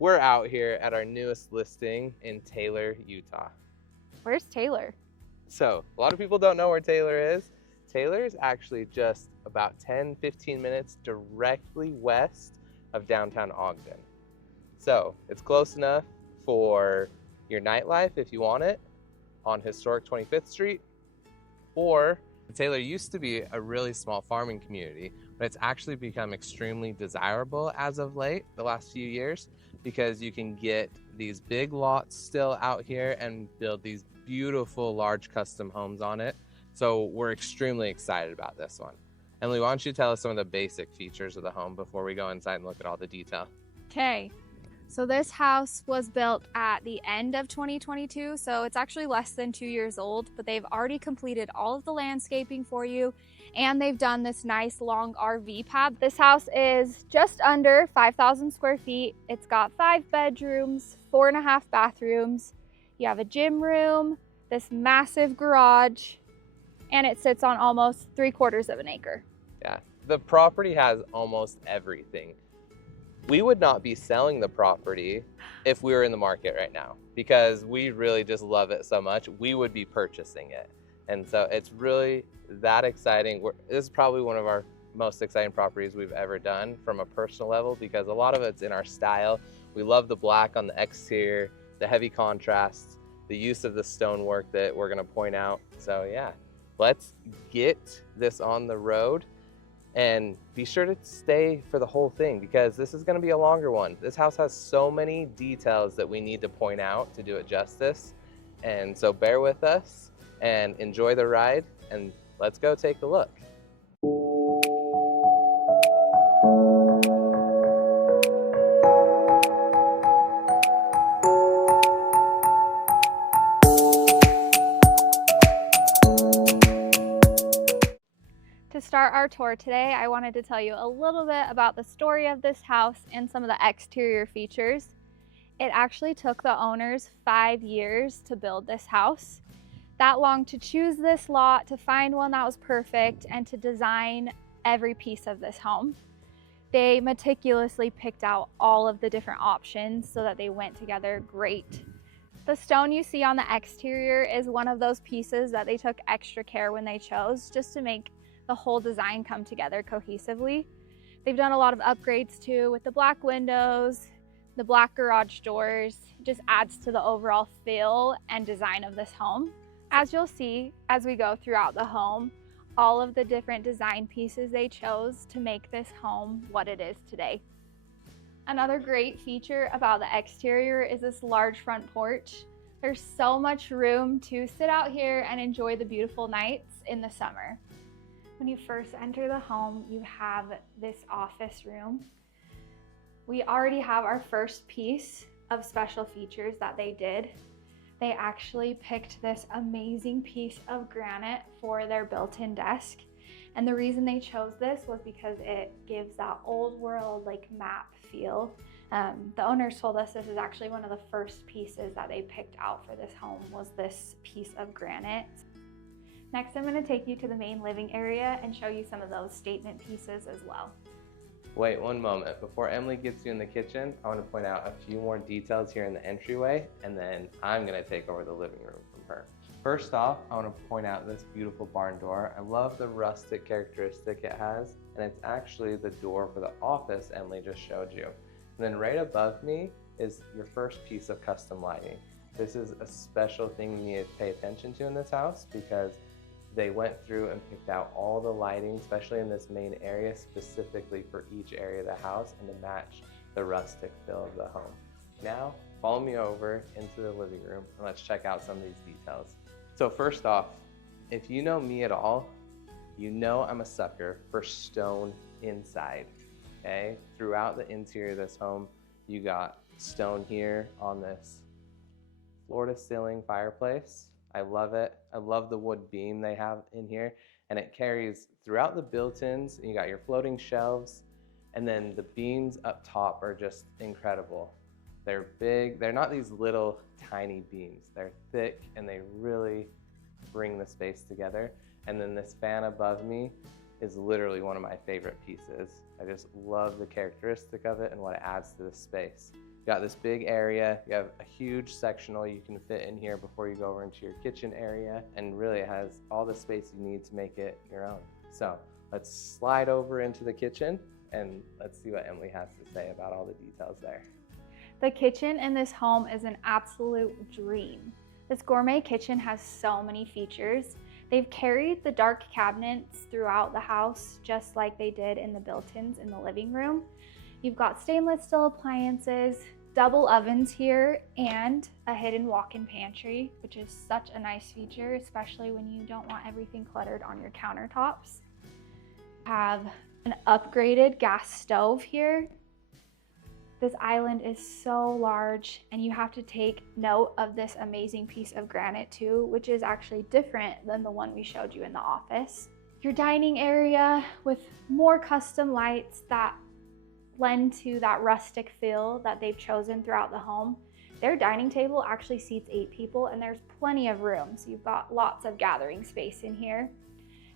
We're out here at our newest listing in Taylor, Utah. Where's Taylor? So a lot of people don't know where Taylor is. Taylor is actually just about 10-15 minutes directly west of downtown Ogden. So it's close enough for your nightlife if you want it on historic 25th Street, or Taylor used to be a really small farming community, but it's actually become extremely desirable as of late, the last few years, because you can get these big lots still out here and build these beautiful large custom homes on it. So we're extremely excited about this one. Emily, why don't you tell us some of the basic features of the home before we go inside and look at all the detail? Okay. So this house was built at the end of 2022, so it's actually less than 2 years old, but they've already completed all of the landscaping for you, and they've done this nice long RV pad. This house is just under 5,000 square feet. It's got 5 bedrooms, 4.5 bathrooms. You have a gym room, this massive garage, and it sits on almost 3/4 of an acre. Yeah, the property has almost everything. We would not be selling the property if we were in the market right now because we really just love it so much. We would be purchasing it. And so it's really that exciting. This is probably one of our most exciting properties we've ever done from a personal level because a lot of it's in our style. We love the black on the exterior, the heavy contrast, the use of the stonework that we're gonna point out. So yeah, let's get this on the road. And be sure to stay for the whole thing because this is going to be a longer one. This house has so many details that we need to point out to do it justice. And so bear with us and enjoy the ride, and let's go take a look. To start our tour today, I wanted to tell you a little bit about the story of this house and some of the exterior features. It actually took the owners 5 years to build this house. That long to choose this lot, to find one that was perfect, and to design every piece of this home. They meticulously picked out all of the different options so that they went together great. The stone you see on the exterior is one of those pieces that they took extra care when they chose, just to make the whole design come together cohesively. They've done a lot of upgrades too with the black windows, the black garage doors. It just adds to the overall feel and design of this home. As you'll see as we go throughout the home, all of the different design pieces they chose to make this home what it is today. Another great feature about the exterior is this large front porch. There's so much room to sit out here and enjoy the beautiful nights in the summer. When you first enter the home, you have this office room. We already have our first piece of special features that they did. They actually picked this amazing piece of granite for their built-in desk. And the reason they chose this was because it gives that old world like map feel. The owners told us this is actually one of the first pieces that they picked out for this home was this piece of granite. Next, I'm going to take you to the main living area and show you some of those statement pieces as well. Wait one moment. Before Emily gets you in the kitchen, I want to point out a few more details here in the entryway, and then I'm going to take over the living room from her. First off, I want to point out this beautiful barn door. I love the rustic characteristic it has, and it's actually the door for the office Emily just showed you. And then right above me is your first piece of custom lighting. This is a special thing you need to pay attention to in this house because they went through and picked out all the lighting, especially in this main area, specifically for each area of the house and to match the rustic feel of the home. Now, follow me over into the living room and let's check out some of these details. So first off, if you know me at all, you know I'm a sucker for stone inside, okay? Throughout the interior of this home, you got stone here on this floor-to-ceiling fireplace. I love it. I love the wood beam they have in here, and it carries throughout the built-ins. You got your floating shelves, and then the beams up top are just incredible. They're big. They're not these little tiny beams. They're thick, and they really bring the space together. And then this fan above me is literally one of my favorite pieces. I just love the characteristic of it and what it adds to the space. You got this big area. You have a huge sectional you can fit in here before you go over into your kitchen area, and really it has all the space you need to make it your own. So let's slide over into the kitchen and let's see what Emily has to say about all the details there. The kitchen in this home is an absolute dream. This gourmet kitchen has so many features. They've carried the dark cabinets throughout the house, just like they did in the built-ins in the living room. You've got stainless steel appliances, double ovens here, and a hidden walk-in pantry, which is such a nice feature, especially when you don't want everything cluttered on your countertops. Have an upgraded gas stove here. This island is so large, and you have to take note of this amazing piece of granite too, which is actually different than the one we showed you in the office. Your dining area with more custom lights that lend to that rustic feel that they've chosen throughout the home. Their dining table actually seats 8 people, and there's plenty of room, so you've got lots of gathering space in here.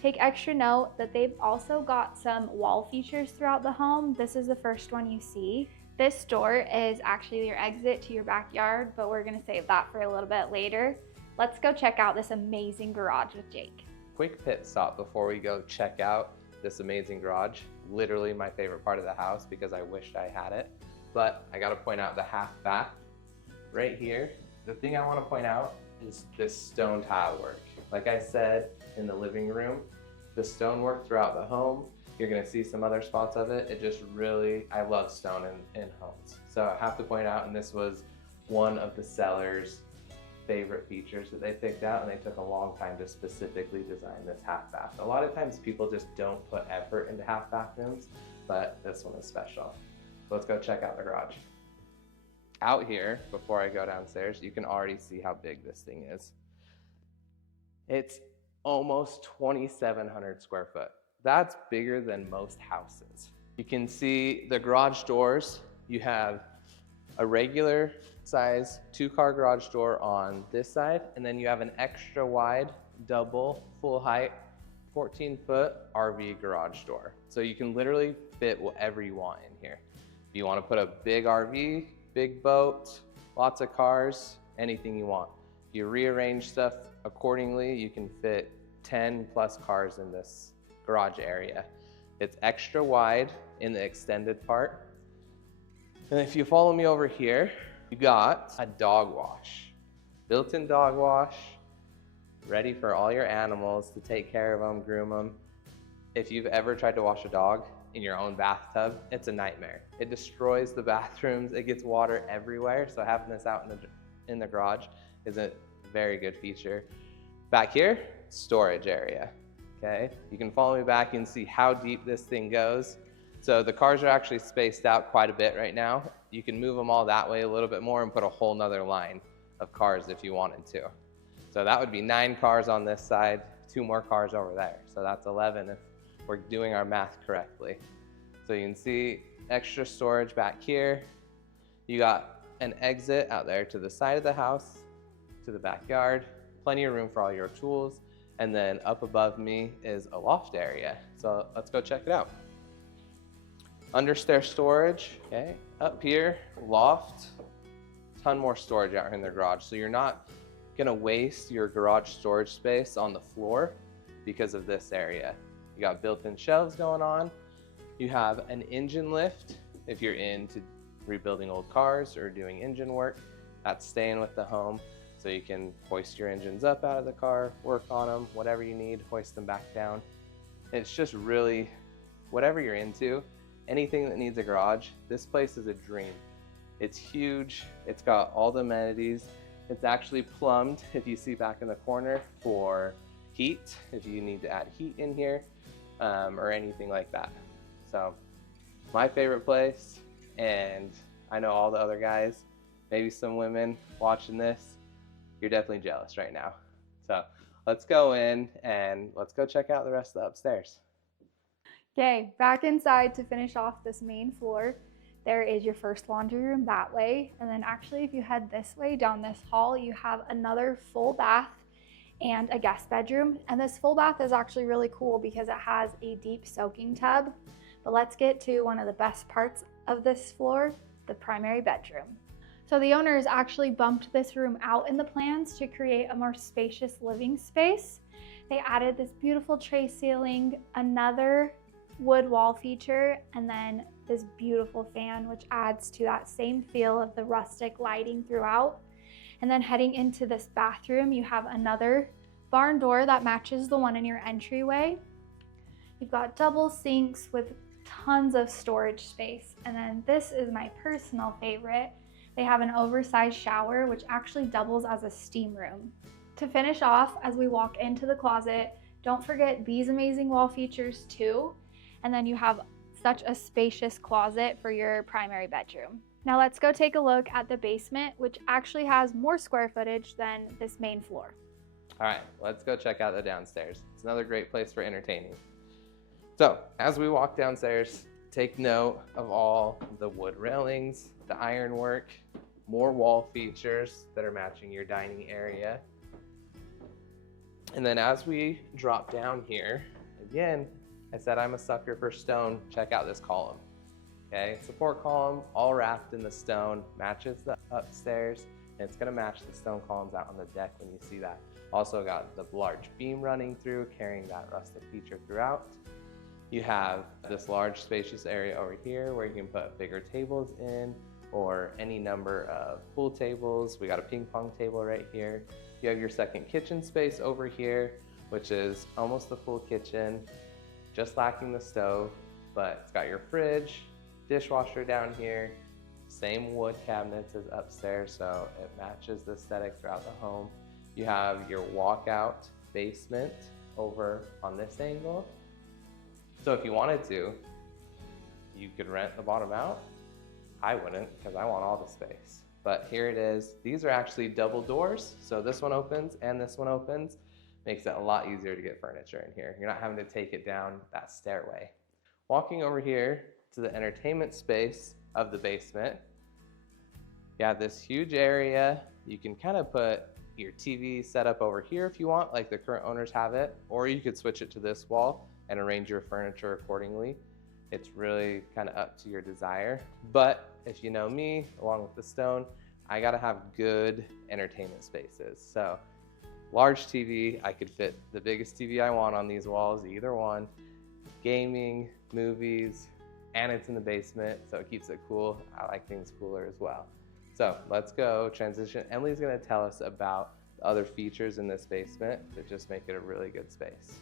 Take extra note that they've also got some wall features throughout the home. This is the first one you see. This door is actually your exit to your backyard, but we're gonna save that for a little bit later. Let's go check out this amazing garage with Jake. Quick pit stop before we go check out this amazing garage. Literally my favorite part of the house because I wished I had it. But I gotta point out the half bath right here. The thing I wanna point out is this stone tile work. Like I said in the living room, the stone work throughout the home, you're gonna see some other spots of it. It just really, I love stone in homes. So I have to point out, and this was one of the seller's favorite features that they picked out, and they took a long time to specifically design this half bath. A lot of times people just don't put effort into half bathrooms, but this one is special. So let's go check out the garage. Out here, before I go downstairs, you can already see how big this thing is. It's almost 2,700 square foot. That's bigger than most houses. You can see the garage doors. You have a regular size 2-car garage door on this side, and then you have an extra wide, double, full height, 14-foot RV garage door. So you can literally fit whatever you want in here. If you want to put a big RV, big boat, lots of cars, anything you want. If you rearrange stuff accordingly, you can fit 10 plus cars in this garage area. It's extra wide in the extended part. And if you follow me over here, you got a dog wash. Built-in dog wash, ready for all your animals to take care of them, groom them. If you've ever tried to wash a dog in your own bathtub, it's a nightmare. It destroys the bathrooms, it gets water everywhere, so having this out in the garage is a very good feature. Back here, storage area. Okay, you can follow me back and see how deep this thing goes. So the cars are actually spaced out quite a bit right now. You can move them all that way a little bit more and put a whole nother line of cars if you wanted to. So that would be 9 cars on this side, 2 more cars over there. So that's 11 if we're doing our math correctly. So you can see extra storage back here. You got an exit out there to the side of the house, to the backyard, plenty of room for all your tools. And then up above me is a loft area. So let's go check it out. Under stair storage, okay. Up here, loft, ton more storage out here in the garage. So you're not gonna waste your garage storage space on the floor because of this area. You got built-in shelves going on. You have an engine lift if you're into rebuilding old cars or doing engine work. That's staying with the home. So you can hoist your engines up out of the car, work on them, whatever you need, hoist them back down. It's just really, whatever you're into, anything that needs a garage, this place is a dream. It's huge, it's got all the amenities. It's actually plumbed, if you see back in the corner, for heat, if you need to add heat in here, or anything like that. So, my favorite place, and I know all the other guys, maybe some women watching this, you're definitely jealous right now. So let's go in and let's go check out the rest of the upstairs. Okay, back inside to finish off this main floor. There is your first laundry room that way. And then actually if you head this way down this hall, you have another full bath and a guest bedroom. And this full bath is actually really cool because it has a deep soaking tub. But let's get to one of the best parts of this floor. the primary bedroom. So the owners actually bumped this room out in the plans to create a more spacious living space. They added this beautiful tray ceiling, another wood wall feature, and then this beautiful fan, which adds to that same feel of the rustic lighting throughout. And then heading into this bathroom, you have another barn door that matches the one in your entryway. You've got double sinks with tons of storage space. And then this is my personal favorite. They have an oversized shower, which actually doubles as a steam room. To finish off, as we walk into the closet, don't forget these amazing wall features too. And then you have such a spacious closet for your primary bedroom. Now let's go take a look at the basement, which actually has more square footage than this main floor. All right, let's go check out the downstairs. It's another great place for entertaining. So as we walk downstairs, take note of all the wood railings, the ironwork, more wall features that are matching your dining area. And then as we drop down here, again, I said I'm a sucker for stone. Check out this column. Okay, support column, all wrapped in the stone, matches the upstairs, and it's gonna match the stone columns out on the deck when you see that. Also got the large beam running through, carrying that rustic feature throughout. You have this large spacious area over here where you can put bigger tables in or any number of pool tables. We got a ping pong table right here. You have your second kitchen space over here, which is almost the full kitchen, just lacking the stove, but it's got your fridge, dishwasher down here, same wood cabinets as upstairs, so it matches the aesthetic throughout the home. You have your walkout basement over on this angle. So if you wanted to, you could rent the bottom out. I wouldn't, because I want all the space. But here it is. These are actually double doors, so this one opens and this one opens. Makes it a lot easier to get furniture in here. You're not having to take it down that stairway. Walking over here to the entertainment space of the basement, you have this huge area. You can kind of put your TV set up over here if you want, like the current owners have it, or you could switch it to this wall and arrange your furniture accordingly. It's really kind of up to your desire. But if you know me, along with the stone, I gotta have good entertainment spaces. So large TV, I could fit the biggest TV I want on these walls, either one. Gaming, movies, and it's in the basement, so it keeps it cool. I like things cooler as well. So let's go transition. Emily's gonna tell us about the other features in this basement that just make it a really good space.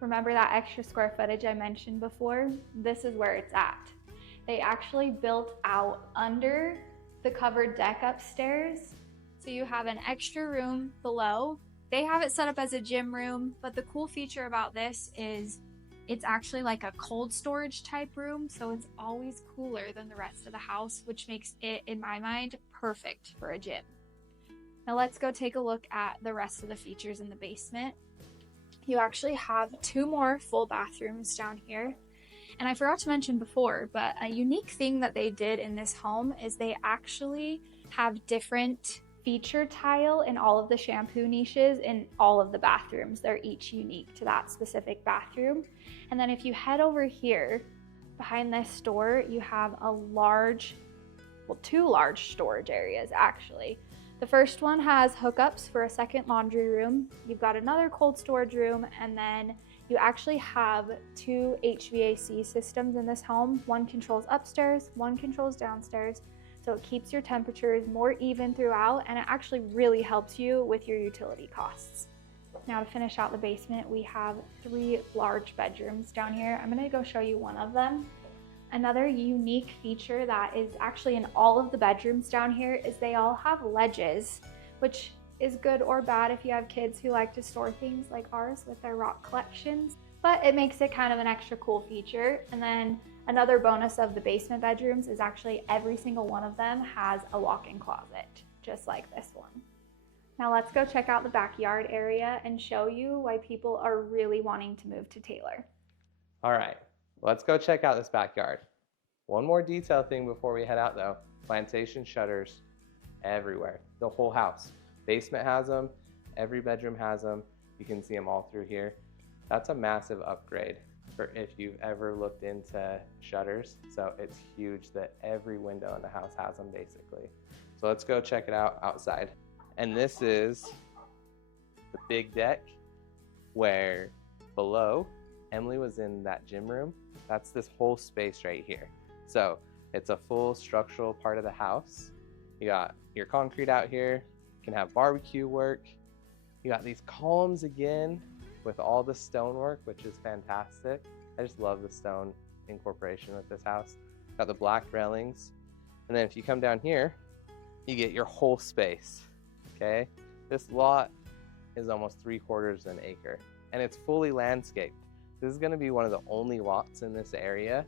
Remember that extra square footage I mentioned before? This is where it's at. They actually built out under the covered deck upstairs. So you have an extra room below. They have it set up as a gym room, but the cool feature about this is it's actually like a cold storage type room. So it's always cooler than the rest of the house, which makes it, in my mind, perfect for a gym. Now let's go take a look at the rest of the features in the basement. You actually have 2 more full bathrooms down here. And I forgot to mention before, but a unique thing that they did in this home is they actually have different feature tile in all of the shampoo niches in all of the bathrooms. They're each unique to that specific bathroom. And then if you head over here, behind this door, you have a large, well, 2 large storage areas actually. The first one has hookups for a second laundry room. You've got another cold storage room, and then you actually have 2 HVAC systems in this home. One controls upstairs, one controls downstairs. So it keeps your temperatures more even throughout, and it actually really helps you with your utility costs. Now to finish out the basement, we have 3 large bedrooms down here. I'm gonna go show you one of them. Another unique feature that is actually in all of the bedrooms down here is they all have ledges, which is good or bad if you have kids who like to store things like ours with their rock collections, but it makes it kind of an extra cool feature. And then another bonus of the basement bedrooms is actually every single one of them has a walk-in closet, just like this one. Now let's go check out the backyard area and show you why people are really wanting to move to Taylor. All right, let's go check out this backyard. One more detail thing before we head out though, plantation shutters everywhere, the whole house. Basement has them, every bedroom has them. You can see them all through here. That's a massive upgrade. for if you've ever looked into shutters. So it's huge that every window in the house has them basically. So let's go check it out outside. And this is the big deck where below Emily was in that gym room. That's this whole space right here. So it's a full structural part of the house. You got your concrete out here, you can have barbecue work. You got these columns again with all the stonework, which is fantastic. I just love the stone incorporation with this house. Got the black railings. And then if you come down here, you get your whole space, okay? This lot is almost 3/4 of an acre and it's fully landscaped. This is gonna be one of the only lots in this area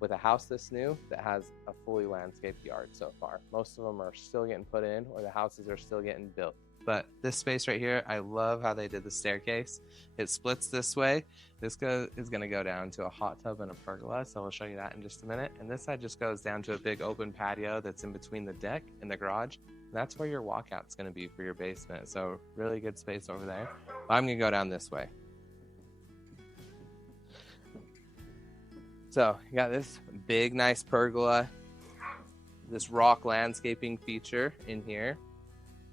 with a house this new that has a fully landscaped yard so far. Most of them are still getting put in or the houses are still getting built. But this space right here, I love how they did the staircase. It splits this way. This is gonna go down to a hot tub and a pergola, so I'll show you that in just a minute. And this side just goes down to a big open patio that's in between the deck and the garage. And that's where your walkout's gonna be for your basement. So really good space over there. But I'm gonna go down this way. So you got this big, nice pergola, this rock landscaping feature in here,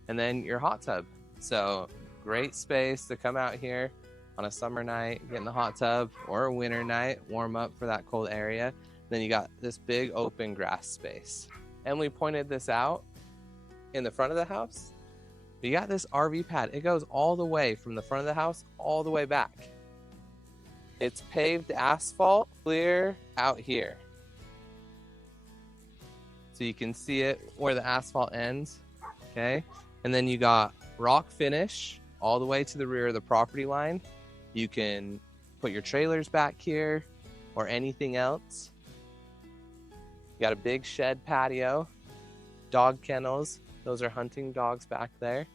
and then your hot tub. So great space to come out here on a summer night, get in the hot tub, or a winter night, warm up for that cold area. Then you got this big open grass space. Emily pointed this out in the front of the house. You got this RV pad. It goes all the way from the front of the house all the way back. It's paved asphalt, clear out here. So you can see it where the asphalt ends, okay? And then you got rock finish all the way to the rear of the property line. You can put your trailers back here or anything else. You got a big shed patio, dog kennels. Those are hunting dogs back there.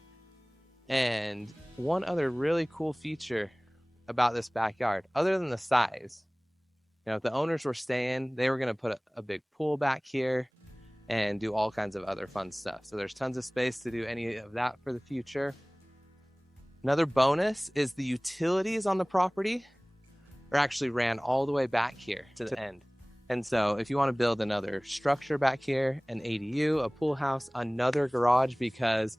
And one other really cool feature about this backyard, other than the size, you know, if the owners were staying, they were going to put a big pool back here and do all kinds of other fun stuff. So there's tons of space to do any of that for the future. Another bonus is the utilities on the property are actually ran all the way back here to the end. And so if you want to build another structure back here, an ADU, a pool house, another garage, because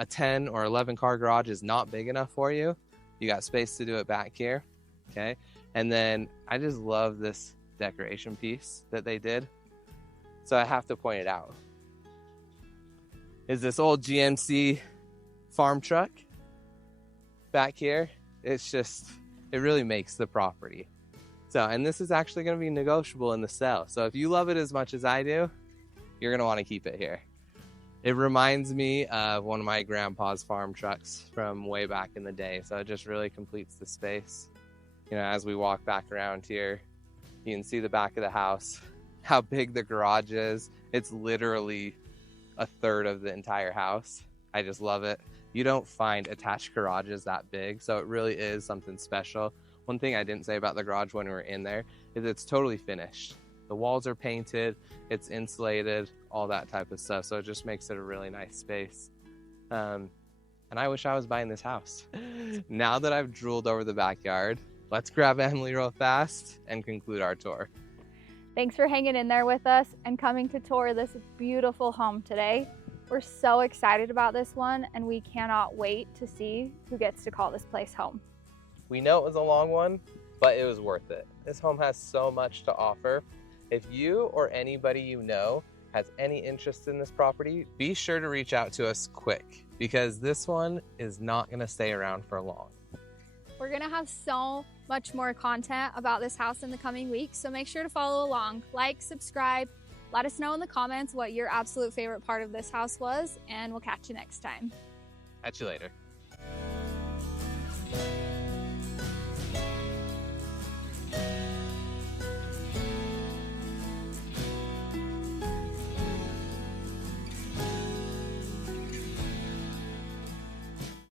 a 10 or 11 car garage is not big enough for you, you got space to do it back here, okay? And then I just love this decoration piece that they did. So I have to point it out. Is this old GMC farm truck back here? It's just, it really makes the property. So, and this is actually gonna be negotiable in the sale. So if you love it as much as I do, you're gonna wanna keep it here. It reminds me of one of my grandpa's farm trucks from way back in the day. So it just really completes the space. You know, as we walk back around here, you can see the back of the house, how big the garage is. It's literally a third of the entire house. I just love it. You don't find attached garages that big, so it really is something special. One thing I didn't say about the garage when we were in there is it's totally finished. The walls are painted, it's insulated, all that type of stuff. So it just makes it a really nice space. And I wish I was buying this house. Now that I've drooled over the backyard, let's grab Emily real fast and conclude our tour. Thanks for hanging in there with us and coming to tour this beautiful home today. We're so excited about this one and we cannot wait to see who gets to call this place home. We know it was a long one, but it was worth it. This home has so much to offer. If you or anybody you know has any interest in this property, be sure to reach out to us quick because this one is not gonna stay around for long. We're gonna have so much more content about this house in the coming weeks, so make sure to follow along. Like, subscribe, let us know in the comments what your absolute favorite part of this house was, and we'll catch you next time. Catch you later.